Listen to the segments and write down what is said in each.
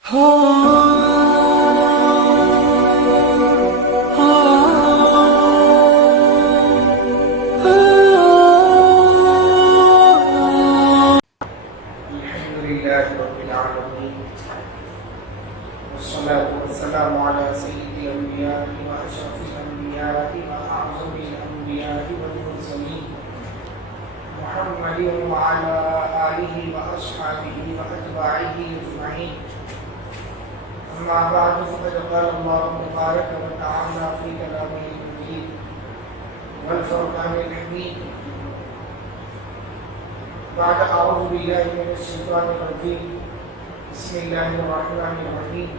لله رب العالمين والصلاة والسلام على سيد الأنبياء وأشرف الأنبياء وأعظم الأنبياء والمرسلين محمد وعلى آله وأصحابه وأتباعه أجمعين. أما بعد فقد قال الله تبارك وتعالى في كلامه المجيد والفرقان الحميد بعد أعوذ بالله من الشيطان الرجيم بسم الله الرحمن الرحيم.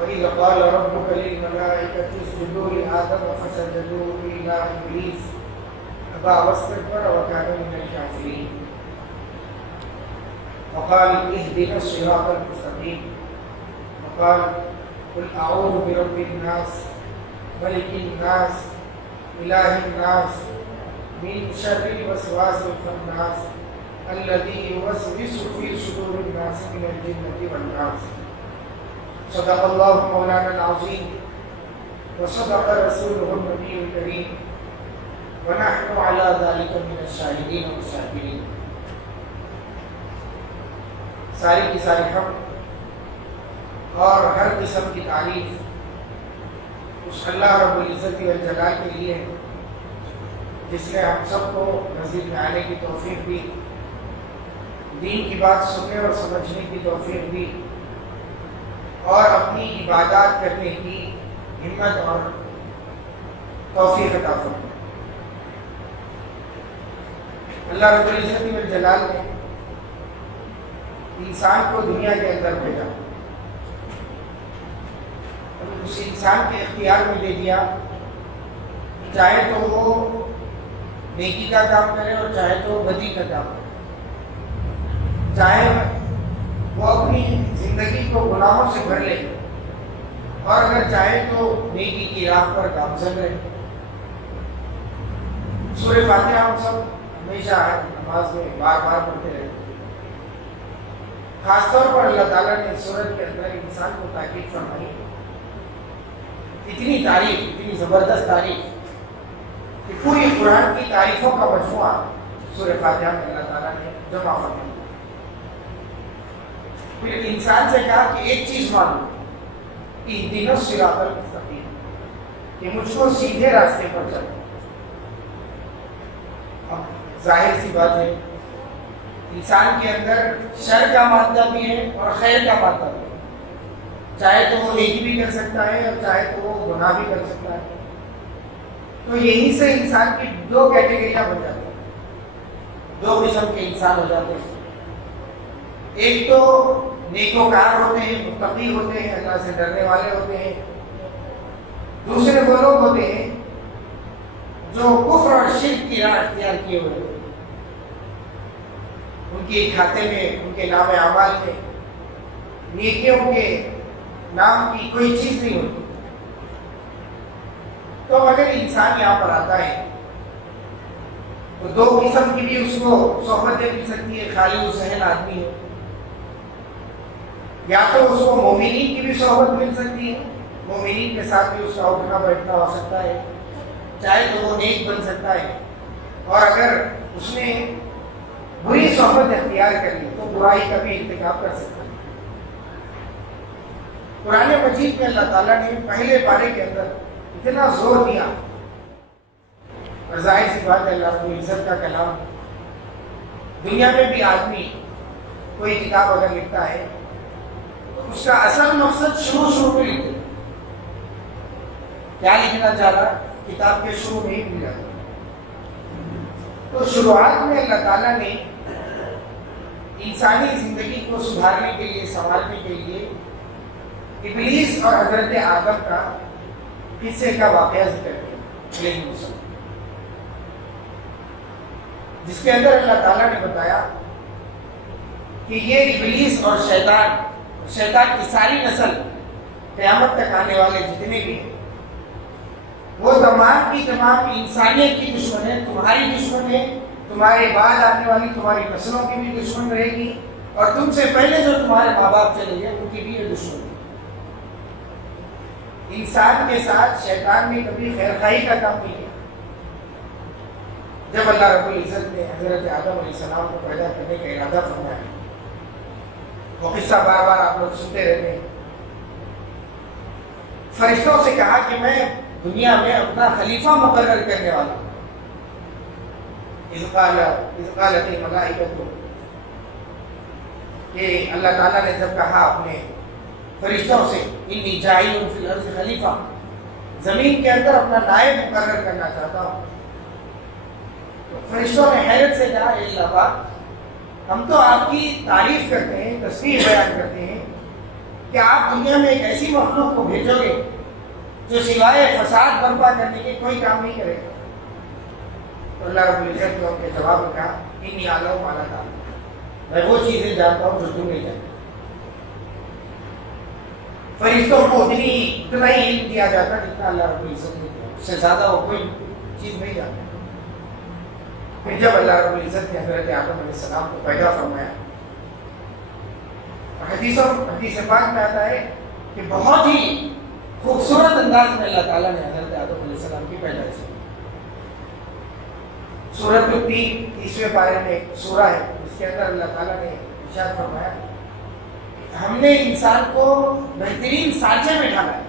وإذ قال ربك للملائكة اسجدوا لآدم فسجدوا إلا إبليس أبى واستكبر وكان من الكافرين. وقال اهدنا الصراط المستقيم. وقال قل أعوذ برب الناس ملك الناس إله الناس من شر الوسواس الخناس الذي يوسوس في صدور الناس من الجنة والناس. صدق الله مولانا العظيم وصدق رسوله النبي الكريم ونحن على ذلك من الشاهدين والشاكرين. ساری کی ساری حمد اور ہر قسم کی تعریف اس اللہ رب العزت والجلال کے لیے ہے جس نے ہم سب کو مسجد میں آنے کی توفیق دی، دین کی بات سننے اور سمجھنے کی توفیق دی اور اپنی عبادات کرنے کی ہمت اور توفیق عطا فرمائی. اللہ رب العزت والجلال نے انسان کو دنیا کے اندر بھیجا، اس انسان کے اختیار میں دے دیا، چاہے تو وہ نیکی کا کام کرے اور چاہے تو بدی کا کام کرے، چاہے وہ اپنی زندگی کو گناہوں سے بھر لے اور اگر چاہے تو نیکی کی راہ پر گامزن رہے. سورہ فاتحہ ہم سب ہمیشہ نماز میں بار بار پڑھتے رہتے ہیں. خاص طور پر اللہ تعالیٰ نے اس سورت کے اندر انسان کو تاکید فرمائی. اتنی تعریف، اتنی زبردست تعریف کہ پوری قرآن کی تعریفوں کا مجموعہ سورہ فاتحہ میں اللہ تعالیٰ نے جمع فرمایا. پھر انسان سے کہا کہ ایک چیز معلوم، اہدنا الصراط المستقیم، کہ مجھ کو سیدھے راستے پر چلو. اب ظاہر سی بات ہے انسان کے اندر شر کا مادہ بھی ہے اور خیر کا مادہ بھی ہے. چاہے تو وہ نیکی بھی کر سکتا ہے اور چاہے تو وہ گناہ بھی کر سکتا ہے. تو یہیں سے انسان کی دو کیٹیگریاں بن جاتی ہیں، دو قسم کے انسان ہو جاتے ہیں. ایک تو نیکوکار ہوتے ہیں، متقی ہوتے ہیں، اللہ سے ڈرنے والے ہوتے ہیں. دوسرے وہ لوگ ہوتے ہیں جو کفر اور شرک کی راہ اختیار کیے ہوئے ہوتے ہیں. ان کے کھاتے میں، ان کے نام اعمال میں نیکیوں کے نام کی کوئی چیز نہیں ہوتی. تو اگر انسان یہاں پر آتا ہے تو دو قسم کی بھی اس کو صحبتیں مل سکتی ہے. خالی وہ ذہن آدمی ہو، یا تو اس کو مومنین کی بھی صحبت مل سکتی ہے، مومنین کے ساتھ بھی اس کا اٹھنا بیٹھنا ہو سکتا ہے، چاہے تو وہ نیک بن سکتا ہے. اور اگر اس نے بری صحبت اختیار کر لی تو برائی کا بھی ارتکاب کر سکتا ہے. قرآن مجید میں اللہ تعالیٰ نے پہلے پارے کے اندر اتنا زور دیا، اور ظاہر سی بات ہے اللہ کی عزت کا کلام. دنیا میں بھی آدمی کوئی کتاب اگر لکھتا ہے تو اس کا اصل مقصد شروع میں لکھتے ہیں. کیا لکھنا چاہ رہا کتاب کے شروع میں ہی مل جاتا. تو شروعات میں اللہ تعالیٰ نے انسانی زندگی کو سدھارنے کے لیے، سنبھالنے کے لیے ابلیس اور حضرت آدم کا قصے کا واقعہ ذکر کیا، جس کے اندر اللہ تعالیٰ نے بتایا کہ یہ ابلیس اور شیطان کی ساری نسل قیامت تک آنے والے جتنے بھی ہیں وہ تمام کی تمام انسانیت کی دشمن ہے، تمہاری دشمن ہے، تمہارے بعد آنے والی تمہاری نسلوں کی بھی دشمن رہے گی اور تم سے پہلے جو تمہارے ماں باپ چلے گئے ان کی بھی یہ دشمنی۔ انسان کے ساتھ شیطان نے کبھی خیر خواہی کا کام نہیں کیا۔ جب اللہ رب العزت نے حضرت آدم علیہ السلام کو پیدا کرنے کا ارادہ فرمایا، وہ قصہ بار بار آپ لوگ سنتے رہتے ہیں، فرشتوں سے کہا کہ میں دنیا میں اپنا خلیفہ مقرر کرنے والا ہوں۔ اذ قالت الملائکۃ، کہ اللہ تعالیٰ نے جب کہا اپنے فرشتوں سے انی جاعل فی الارض خلیفہ، زمین کے اندر اپنا نائب مقرر کرنا چاہتا ہوں، تو فرشتوں نے حیرت سے کہا اے اللہ پاک، ہم تو آپ کی تعریف کرتے ہیں، تصویر بیان کرتے ہیں کہ آپ دنیا میں ایک ایسی مخلوق کو بھیجو گے جو سوائے فساد برپا کرنے کے کوئی کام نہیں کرے گا۔ تو اللہ رب العزت نے ان کے جواب میں کہا انی اعلم ما لا تعلمون، میں وہ چیزیں جانتا ہوں جو تم نہیں جانتے۔ فرشتوں کو اتنا ہی علم دیا جاتا جتنا اللہ رب العزت نے دیا، اس سے زیادہ وہ کوئی چیز نہیں جانتا۔ پھر جب اللہ رب العزت نے حضرت آدم علیہ السلام کو پیدا فرمایا، حدیث پاک میں آتا ہے کہ بہت ہی خوبصورت انداز میں اللہ تعالیٰ نے حضرت آدم علیہ السلام کی پیدائش کی۔ سورۃ التین 30ویں پارے میں ایک سورہ ہے، اس کے اندر اللہ تعالیٰ نے ارشاد فرمایا ہم نے انسان کو بہترین سانچے میں ڈالا ہے،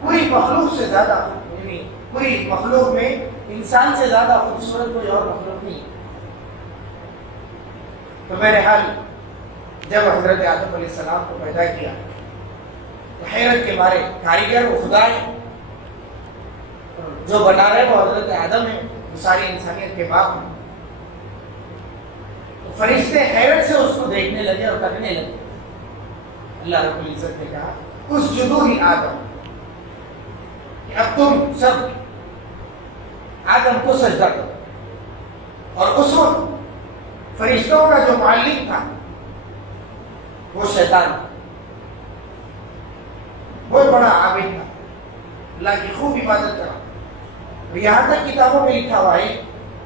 پوری مخلوق سے زیادہ، یعنی پوری مخلوق میں انسان سے زیادہ خوبصورت کوئی اور مخلوق نہیں۔ تو بہرحال جب حضرت آدم علیہ السلام کو پیدا کیا تو حیرت کے مارے، کاریگر وہ خدا ہے، جو بنا رہے وہ حضرت آدم ہے، جو ساری انسانیت کے باپ ہیں۔ تو فرشتے حیرت سے اس کو دیکھنے لگے اور کرنے لگے۔ اللہ رب العزت نے کہا اسجدوا لآدم، کہ اب تم سب آدم کو سجدہ کرو۔ اور اس وقت فرشتوں کا جو معلم تھا وہ شیطان، وہ بڑا عابد تھا، اللہ کی خوب عبادت کرا۔ اور یہاں تک کتابوں میں لکھا ہوا ہے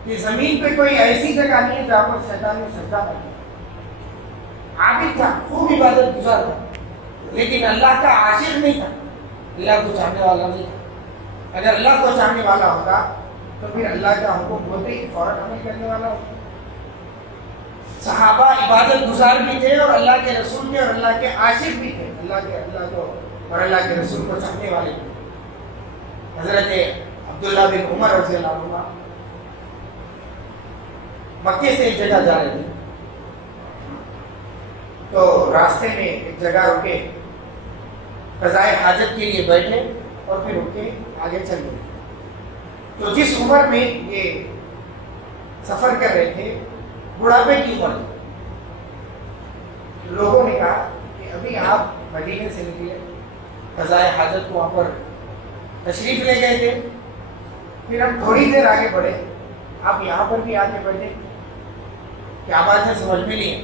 کہ زمین پہ کوئی ایسی جگہ نہیں ہے جہاں پر شیطان نے سجدہ نہیں کیا۔ عابد تھا، خوب عبادت گزار تھا، لیکن اللہ کا عاشق نہیں تھا، اللہ کو چاہنے والا نہیں تھا۔ اگر اللہ کو چاہنے والا ہوتا تو پھر اللہ کا حکم ہوتے ہی فوراً عمل کرنے والا ہوتا۔ صحابہ عبادت گزار بھی تھے اور اللہ کے رسول کے اور اللہ کے عاشق بھی تھے، اللہ کو اور اللہ کے رسول کو چاہنے والے تھے۔ حضرت عبداللہ بن عمر رضی اللہ عنہ مکے سے ایک جگہ جا رہے تھے، تو راستے میں ایک جگہ رکے، قضائے حاجت کے لیے بیٹھے اور پھر رک کے آگے چل گئے۔ تو جس عمر میں یہ سفر کر رہے تھے بڑھاپے کی عمر تھی، لوگوں نے کہا کہ ابھی آپ مدینے سے نکلے، قضائے حاجت کو وہاں پر تشریف لے گئے تھے، پھر ہم تھوڑی دیر آگے بڑھے، آپ یہاں پر بھی آگے بیٹھے، کیا بات ہے سمجھ میں نہیں ہے؟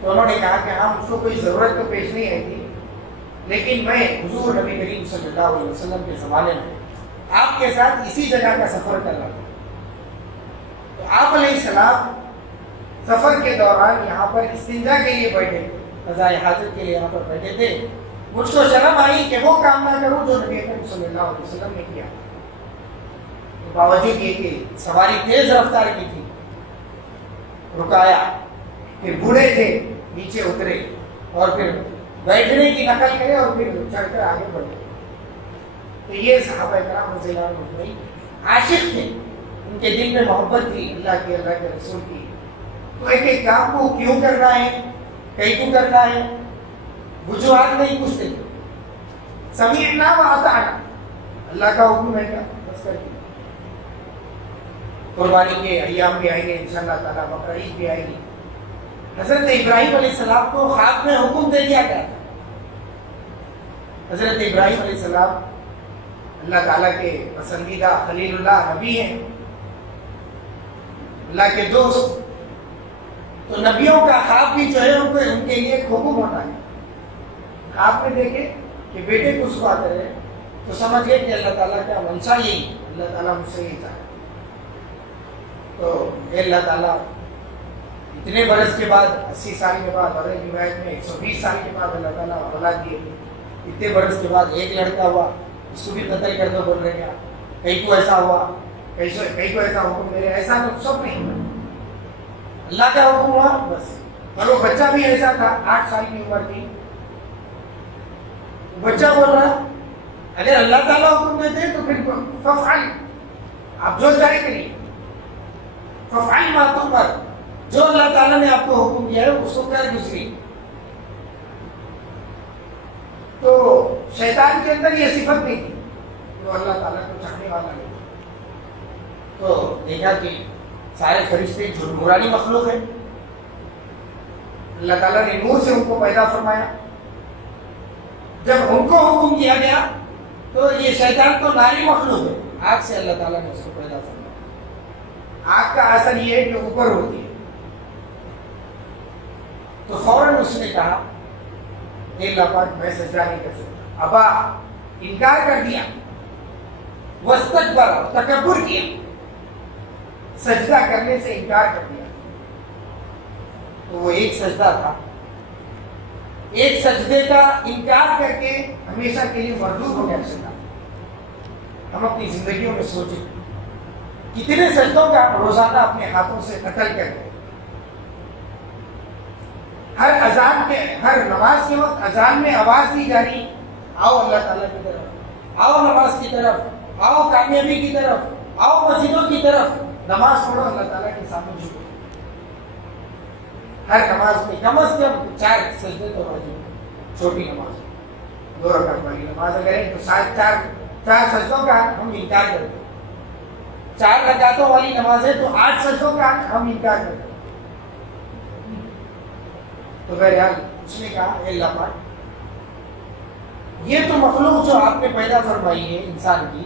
تو انہوں نے کہا کہ ہاں مجھ کو کوئی ضرورت تو پیش نہیں آئی تھی، لیکن میں حضور نبی کریم صلی اللہ علیہ وسلم کے زمانے میں آپ کے ساتھ اسی جگہ کا سفر کر رہا تھا۔ تو آپ علیہ السلام سفر کے دوران یہاں پر استنجا کے لیے بیٹھے تھے، قضائے حاجت کے لیے یہاں پر بیٹھے تھے۔ مجھ کو شرم آئی کہ وہ کام نہ کروں جو نبی کریم صلی اللہ علیہ وسلم نے کیا۔ باوجود یہ کہ سواری تیز رفتار کی تھی، رکایا، پھر بوڑھے تھے نیچے اترے اور پھر بیٹھنے کی نقل کرے اور پھر چڑھ کر آگے بڑھے۔ تو یہ صحابہ کرام رضی اللہ عنہم اجمعین عاشق تھے، ان کے دل میں محبت تھی اللہ کی، اللہ کے رسول کی۔ تو ایک ایک کام کو کیوں کرنا ہے، کہیں کو کرنا ہے، وجوہات نہیں پوچھتے تھے۔ سمعنا واطعنا، اللہ کا حکم ہے کیا بس کر دیا۔ قربانی کے ایام بھی آئیں گے انشاءاللہ تعالیٰ، بقرعید بھی آئے گی۔ حضرت ابراہیم علیہ السلام کو خواب میں حکم دے دیا گیا تھا۔ حضرت ابراہیم علیہ السلام اللہ تعالیٰ کے پسندیدہ خلیل اللہ نبی ہیں، اللہ کے دوست۔ تو نبیوں کا خواب بھی جو ہے ان کے لیے ایک حکم ہوتا ہے۔ خواب میں دیکھے کہ بیٹے کو صبح کرے تو سمجھ گئے کہ اللہ تعالیٰ کا منشا یہی، اللہ تعالیٰ مجھ سے یہی چاہتا۔ تو اے اللہ تعالیٰ اتنے برس کے بعد 80 سال کے بعد اور ایک روایت میں 120 سال کے بعد اللہ تعالیٰ اولاد دیے. اتنے برس کے بعد ایک لڑکا ہوا, اس کو بھی قتل کر دو بول رہے ہیں. کئی کو ایسا ہوا, کئی کو ایسا حکم دے رہے, ایسا تو سب نہیں ہوا, اللہ کا حکم ہوا بس. اور وہ بچہ بھی ایسا تھا, 8 سال کی عمر تھی. بچہ بول رہا اگر اللہ تعالیٰ حکم دیتے تو پھر ففعل, آپ جو چاہے کریے. ففعل ما تؤمر, جو اللہ تعالیٰ نے آپ کو حکم دیا ہے اس کو کر گزری. تو شیطان کے اندر یہ صفت نہیں تھی, تو اللہ تعالیٰ کو چاہنے والا نہیں. تو دیکھا کہ سارے فرشتے جھرمرانی مخلوق ہیں, اللہ تعالیٰ نے نور سے ان کو پیدا فرمایا. جب ان کو حکم دیا گیا تو یہ شیطان تو ناری مخلوق ہے, آگ سے اللہ تعالیٰ نے اس کو پیدا فرمایا. آگ کا اثر یہ ہے کہ اوپر ہوتی ہے. تو فوراً اس نے کہا اے اللہ پاک میں سجدہ نہیں کر سکتا. ابا, انکار کر دیا. واستکبر, تکبر کیا, سجدہ کرنے سے انکار کر دیا. تو وہ ایک سجدہ تھا, ایک سجدے کا انکار کر کے ہمیشہ کے لیے مردود ہو گیا سجدہ. ہم اپنی زندگیوں میں سوچیں کتنے سجدوں کا روزانہ اپنے ہاتھوں سے قتل کرتے ہیں. ہر اذان کے, ہر نماز کے وقت اذان میں آواز دی جا رہی, آؤ اللہ تعالیٰ کی طرف, آؤ نماز کی طرف, آؤ کامیابی کی طرف, آؤ مسجدوں کی طرف, نماز پڑھو, اللہ تعالیٰ کے سامنے جھکو. ہر نماز میں کم از کم 4 سجدے تو واجب. چھوٹی نماز 2 رکعت والی نماز اگر ہے تو 4 سجدوں کا ہم انکار کرتے ہیں. 4 رکعتوں والی نماز ہے تو 8 سجدوں کا ہم انکار کرتے ہیں. تو بہرحال اس نے کہا اے اللہ پاک, یہ تو مخلوق جو آپ نے پیدا فرمائی ہے انسان کی,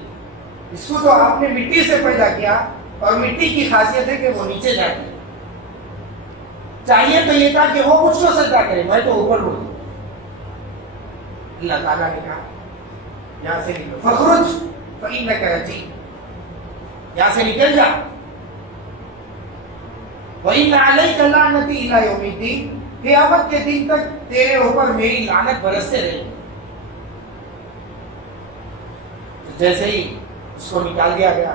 اس کو تو آپ نے مٹی سے پیدا کیا, اور مٹی کی خاصیت ہے کہ وہ نیچے جاتی ہے. چاہیے تو یہ تھا کہ وہ مجھ کو سجدہ کرے, میں تو اوپر ہوں. اللہ تعالیٰ نے کہا یہاں سے نکلو, فخرج فإنک رجیم, یہاں سے نکل جا. وإن علیک لعنتی الی یوم الدین, قیامت کے دن تک تیرے اوپر میری لعنت برستے رہے گی. جیسے ہی اس کو نکال دیا گیا,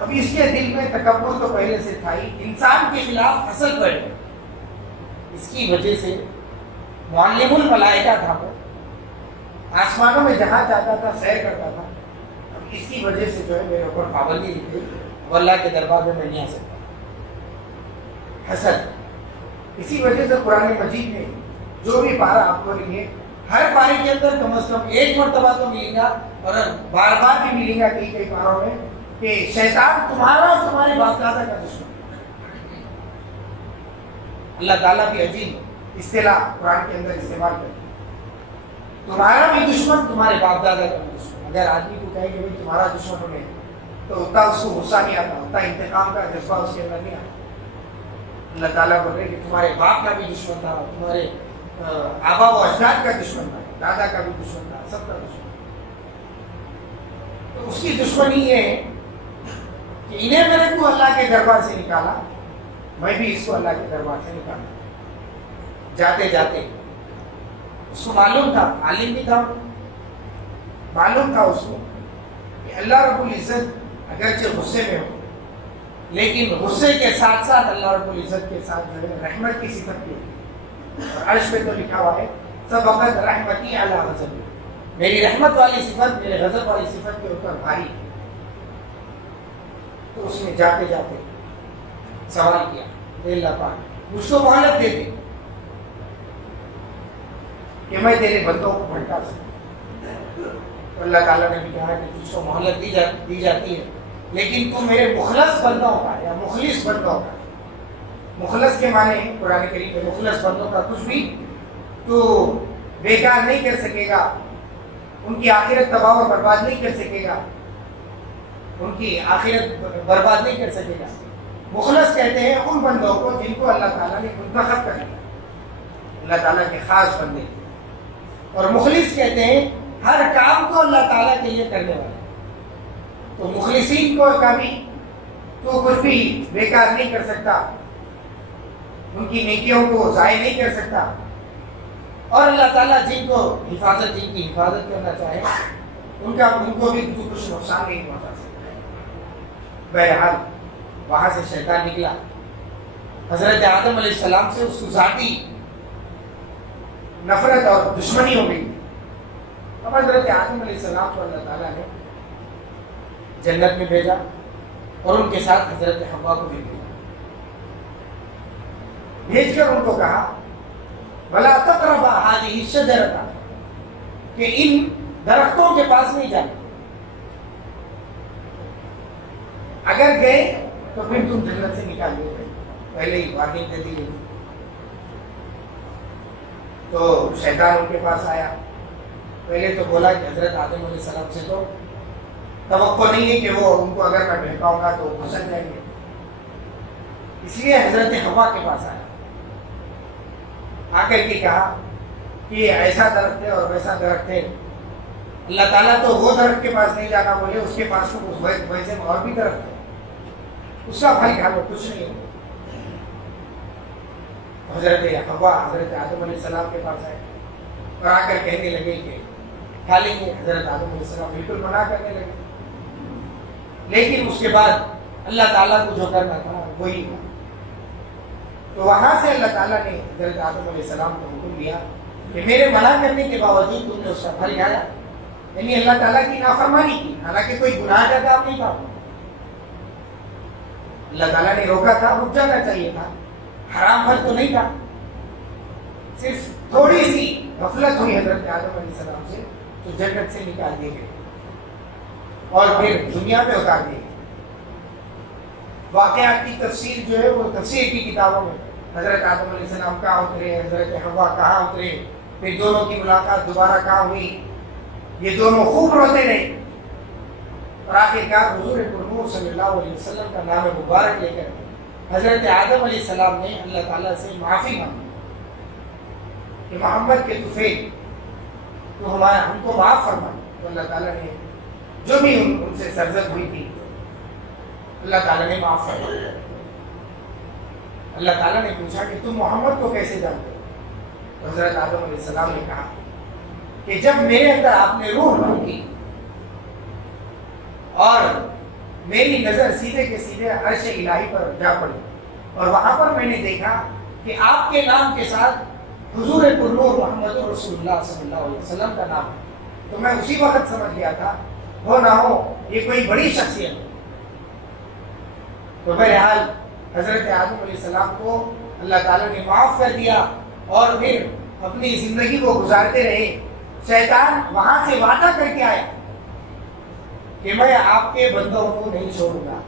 اب اس کے دل میں تکبر تو پہلے سے تھا ہی, انسان کے خلاف حسد بڑھ گیا. اس کی وجہ سے معلم الملائکہ تھا, وہ آسمانوں میں جہاں چاہتا تھا سیر کرتا تھا. اب اس کی وجہ سے جو ہے میرے اوپر پابندی دی گئی, اب اللہ کے دربار میں نہیں آ سکتا. حسد. اسی وجہ سے قرآن مجید میں جو بھی پارہ آپ کو لیں گے, ہر پارے کے اندر کم از کم 1 مرتبہ تو ملے گا, اور بار بار بھی ملے گا کئی پاروں میں, کہ شیطان تمہارا اور تمہارے باپ دادا کا دشمن. اللہ تعالیٰ کی عجیب اصطلاح قرآن کے اندر استعمال کرتے ہیں, تمہارا بھی دشمن, تمہارے باپ دادا کا بھی دشمن. اگر آدمی کو کہے کہ بھائی تمہارا دشمن ہونے تو اتنا اس کو غصہ نہیں آتا, اتنا انتقام کا جذبہ اس کے اندر نہیں آتا. اللہ تعالیٰ بول رہے کہ تمہارے باپ کا بھی دشمن تھا, تمہارے آبا و اجداد کا دشمن تھا, دادا کا بھی دشمن تھا, سب کا دشمن. تو اس کی دشمنی یہ ہے کہ انہیں میرے کو اللہ کے دربار سے نکالا, میں بھی اس کو اللہ کے دربار سے نکالا. جاتے جاتے اس کو معلوم تھا, عالم بھی تھا, معلوم تھا اس کو کہ اللہ رب العزت اگرچہ غصے میں ہو, لیکن غصے کے ساتھ ساتھ اللہ رب العزت کے ساتھ جو ہے رحمت کی صفت بھی ہے. اور عرش پہ تو لکھا ہوا ہے سبقت رحمتی علی غضبی, میری رحمت والی صفت میرے غضب والی صفت کے اوپر بھاری ہے. تو اس نے جاتے جاتے سوال کیا اے اللہ پاک مجھ کو مہلت دے دے کہ میں تیرے بندوں کو بھٹکا سکوں. تو اللہ تعالیٰ نے بھی کہا کہ تجھ کو مہلت دی جاتی ہے, لیکن تو میرے مخلص بندوں کا یا مخلص بندوں کا, مخلص کے معنی قرآن کریم میں مخلص بندوں کا کچھ بھی تو بیکار نہیں کر سکے گا, ان کی آخرت تباہ و برباد نہیں کر سکے گا, ان کی آخرت برباد نہیں کر سکے گا. مخلص کہتے ہیں ان بندوں کو جن کو اللہ تعالیٰ نے منتخب کر دیا, اللہ تعالیٰ کے خاص بندے. اور مخلص کہتے ہیں ہر کام کو اللہ تعالیٰ کے لیے کرنے والے. تو مخلصین کو کبھی تو کچھ بھی بیکار نہیں کر سکتا, ان کی نیکیوں کو ضائع نہیں کر سکتا، اور اللہ تعالیٰ جن کی حفاظت کرنا چاہے ان کو بھی کچھ نقصان نہیں پہنچا سکتا۔ بہرحال وہاں سے شیطان نکلا، حضرت آدم علیہ السلام سے اس کو ذاتی نفرت اور دشمنی ہو گئی۔ اب حضرت آدم علیہ السلام کو اللہ تعالیٰ نے جنت میں بھیجا اور ان کے ساتھ حضرت حوا کو بھی بھیجا، بھیج کر ان کو کہا بلا تقربا هذه الشجرة، کہ ان درختوں کے پاس نہیں جانا، اگر گئے تو پھر تم جنت سے نکال دیے گئے، پہلے ہی وارننگ دے دی گئی۔ تو شیطان ان کے پاس آیا، پہلے تو بولا کہ حضرت آدم علیہ السلام سے تو توقع نہیں ہے کہ وہ ان کو اگر میں بہکاؤں گا تو پھنس جائیں گے، اس لیے حضرت حوا کے پاس آیا، آ کر کے کہا کہ یہ ایسا درخت ہے اور ویسا درخت ہے، اللہ تعالیٰ تو وہ درخت کے پاس نہیں جانا بولے، اس کے پاس تو ویسے اور بھی درخت ہے، اس کا پھل کھا لو، کچھ نہیں ہے۔ حضرت حوا حضرت آدم علیہ السلام کے پاس آئے اور آ کر کہنے لگے کہ کھا لیں گے۔ حضرت آدم علیہ السلام بالکل منع کرنے لگے، لیکن اس کے بعد اللہ تعالیٰ کو جو کرنا تھا وہی ہوا۔ تو وہاں سے اللہ تعالیٰ نے حضرت آدم علیہ السلام کو حکم دیا کہ میرے منع کرنے کے باوجود تم نے اس کا پھل کھایا، یعنی اللہ تعالیٰ کی نافرمانی کی، حالانکہ کوئی گناہ کا کام نہیں تھا، اللہ تعالیٰ نے روکا تھا، رک جانا چاہیے تھا، حرام پھل تو نہیں تھا، صرف تھوڑی سی غفلت ہوئی حضرت آدم علیہ السلام سے تو جنت سے نکال دیے گئے اور پھر دنیا میں اتار دیے گئے۔ واقعات کی تفسیر جو ہے وہ تفسیر کی کتابوں میں حضرت آدم علیہ السلام کہاں اترے، حضرت حوا کہاں اترے، پھر دونوں کی ملاقات دوبارہ کہاں ہوئی، یہ دونوں خوب روتے رہے، اور آخرکار حضور پرنور صلی اللہ علیہ وسلم کا نام مبارک لے کر حضرت آدم علیہ السلام نے اللہ تعالیٰ سے معافی مانگی کہ محمد کے طفیل تو ہم کو معاف فرما۔ تو اللہ تعالیٰ نے جو بھی ان سے سرزد ہوئی تھی اللہ تعالیٰ نے معاف فرما دیا۔ اللہ تعالیٰ نے پوچھا کہ تم محمد کو کیسے جانتے ہو؟ تو حضرت آدم علیہ السلام نے کہا کہ جب میرے اندر آپ نے روح ڈھونکی اور میری نظر سیدھے کے سیدھے عرش الہی پر جا پڑی اور وہاں پر میں نے دیکھا کہ آپ کے نام کے ساتھ حضور پرنور محمد رسول اللہ صلی اللہ علیہ وسلم کا نام ہے، تو میں اسی وقت سمجھ گیا تھا ہو نہ ہو یہ کوئی بڑی شخصیت ہے۔ تو بہرحال حضرت آدم علیہ السلام کو اللہ تعالیٰ نے معاف کر دیا اور پھر اپنی زندگی کو گزارتے رہے۔ شیطان وہاں سے وعدہ کر کے آیا کہ میں آپ کے بندوں کو نہیں چھوڑوں گا،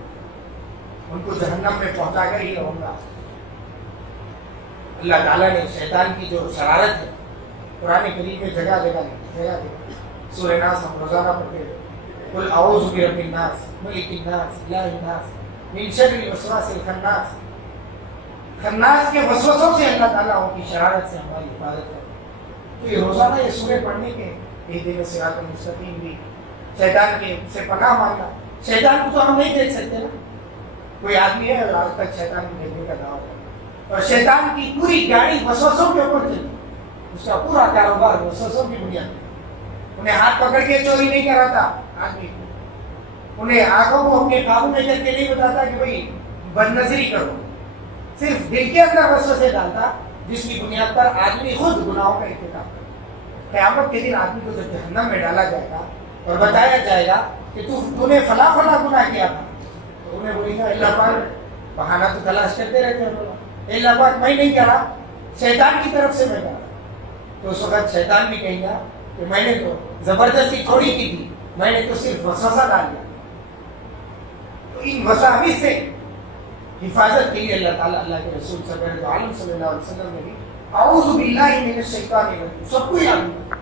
ان کو جہنم میں پہنچا کر ہی رہوں گا۔ اللہ تعالیٰ نے شیطان کی جو شرارت ہے قرآن کریم میں جگہ جگہ سورہ ناس ہم روزانہ پڑھتے ہیں، قل اعوذ برب الناس ملک الناس الہ الناس من شر الوسواس الخناس۔ خناس کے وسوسوں سے اللہ تعالیٰ ان کی شرارت سے ہماری حفاظت کرے۔ تو یہ روزانہ یہ سورہ پڑھنے کے اہدنا الصراط المستقیم بھی، شیطان کے سے پناہ مانگنا۔ شیطان کو تو ہم نہیں دیکھ سکتے نا، کوئی آدمی ہے آج تک شیطان کو دیکھنے کا دعویٰ کرتا ہے، اور شیطان کی پوری گاڑی وسوسوں کے اوپر چلتی، اس کا پورا کاروبار وسوسوں کی بنیاد پہ۔ انہیں ہاتھ پکڑ کے چوری نہیں کراتا آدمی کو، انہیں آنکھوں کو اپنے قابو میں کر کے نہیں بتاتا کہ بھائی بد نظری کرو، صرف دل کے اندر وسوسے ڈالتا جس کی بنیاد پر آدمی خود گناہوں کا ارتکاب کرتا۔ قیامت کے دن آدمی کو جب جہنم میں ڈالا جائے گا اور بتایا جائے گا کہ تو نے فلاں فلاں گناہ کیا تھا، تو انہیں بولے گا اللہ پاک، بہانہ تو تلاش کرتے رہتے ہیں، بولا اللہ پاک میں نہیں کرا، شیطان کی طرف سے میں کرا۔ تو اس وقت شیطان بھی کہیں گا کہ میں نے تو زبردستی تھوڑی کی تھی، میں نے تو صرف وسوسہ ڈال دیا۔ تو ان وساوس سے حفاظت کے لیے اللہ تعالیٰ اللہ کے رسول سرور عالم صلی اللہ علیہ وسلم نے بھی اعوذ باللہ من الشیطان الرجیم سب کو یاد رکھنا۔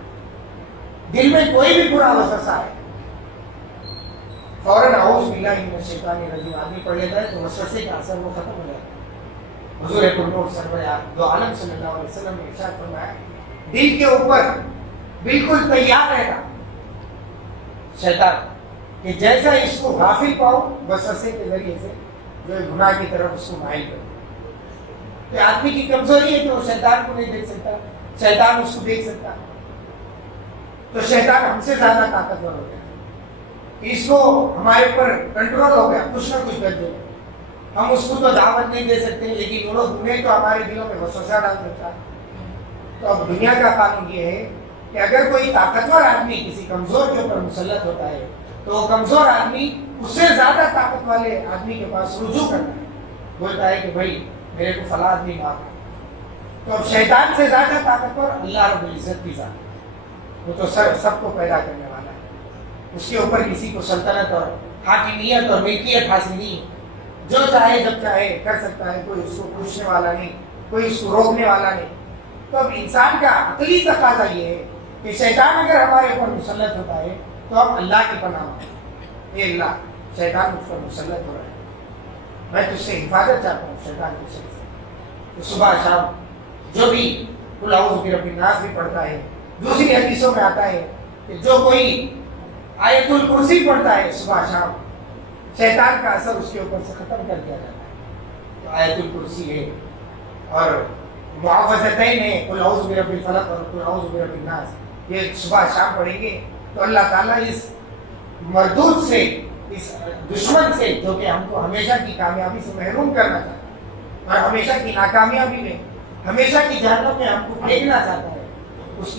دل میں کوئی بھی برا وسوسہ ہے فوراً اعوذ باللہ من الشیطان الرجیم آدمی پڑھ لیتا ہے تو وسوسے کا اثر وہ ختم ہو جاتا ہے۔ حضور پرنور سرور عالم صلی اللہ علیہ وسلم نے ارشاد فرمایا دل کے اوپر بالکل تیار رہنا شیطان کہ جیسا اس کو غافل پاؤ وسوسے کے ذریعے سے جو گناہ کی طرف اس کو مائل کرو۔ تو آدمی کی کمزوری ہے کہ وہ شیطان کو نہیں دیکھ سکتا، شیطان اس کو دیکھ سکتا، تو شیطان ہم سے زیادہ طاقتور ہو گیا، اس کو ہمارے اوپر کنٹرول ہو گیا، کچھ نہ کچھ کر دے، ہم اس کو تو دعوت نہیں دے سکتے، لیکن انہیں تو ہمارے دلوں میں وسوسہ ڈال سکتا۔ تو اب دنیا کا قانون یہ ہے کہ اگر کوئی طاقتور آدمی کسی کمزور کے اوپر مسلط ہوتا ہے تو وہ کمزور آدمی اس سے زیادہ طاقت والے آدمی کے پاس رجوع کرتا ہے، بولتا ہے کہ بھائی میرے کو فلاں آدمی مار۔ تو اب شیطان سے زیادہ طاقتور اللہ رب العزت کی ذات ہے، وہ تو سب کو پیدا کرنے والا ہے، اس کے اوپر کسی کو سلطنت اور حاکمیت اور ملکیت حاصل نہیں، جو چاہے جب چاہے کر سکتا ہے، کوئی اس کو پوچھنے والا نہیں، کوئی اس کو روکنے والا نہیں۔ تو اب انسان کا عقلی تقاضا یہ ہے کہ شیطان اگر ہمارے اوپر مسلط ہوتا ہے تو ہم اللہ کی پناہ مانگیں، اے اللہ شیطان مجھ پر مسلط ہو رہا ہے، میں تجھ سے حفاظت چاہتا ہوں شیطان کی شر سے۔ تو صبح شام جو بھی قل اعوذ برب الناس بھی پڑھتا ہے، دوسری حدیثوں میں آتا ہے کہ جو کوئی آیت الکرسی پڑھتا ہے صبح شام، شیطان کا اثر اس کے اوپر سے ختم کر دیا جاتا ہے۔ تو آیت الکرسی ہے اور معوذتین ہیں، قل اعوذ برب الفلق اور قل اعوذ برب الناس، یہ صبح شام پڑھیں گے تو اللہ تعالیٰ اس مردود سے، اس دشمن سے جو کہ ہم کو ہمیشہ کی کامیابی سے محروم کرنا چاہتا ہے اور ہمیشہ کی ناکامیابی میں، ہمیشہ کی جہنم میں ہم کو پھینکنا چاہتا ہے، اس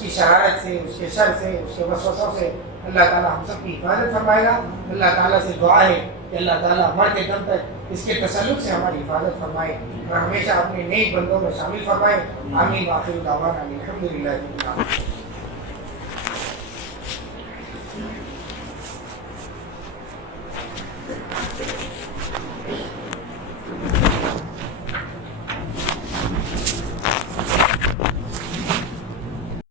کی شرارت سے، اس کے شر سے، اس کے وسوسوں سے اللہ تعالیٰ ہم سب کی حفاظت فرمائے گا۔ اللہ تعالیٰ سے دعا ہے کہ اللہ تعالیٰ مرتے دم تک اس کے تسلط سے ہماری حفاظت فرمائے اور ہمیشہ اپنے نیک بندوں میں شامل فرمائے۔ آمین۔ وآخر دعوانا الحمدللہ رب العالمین۔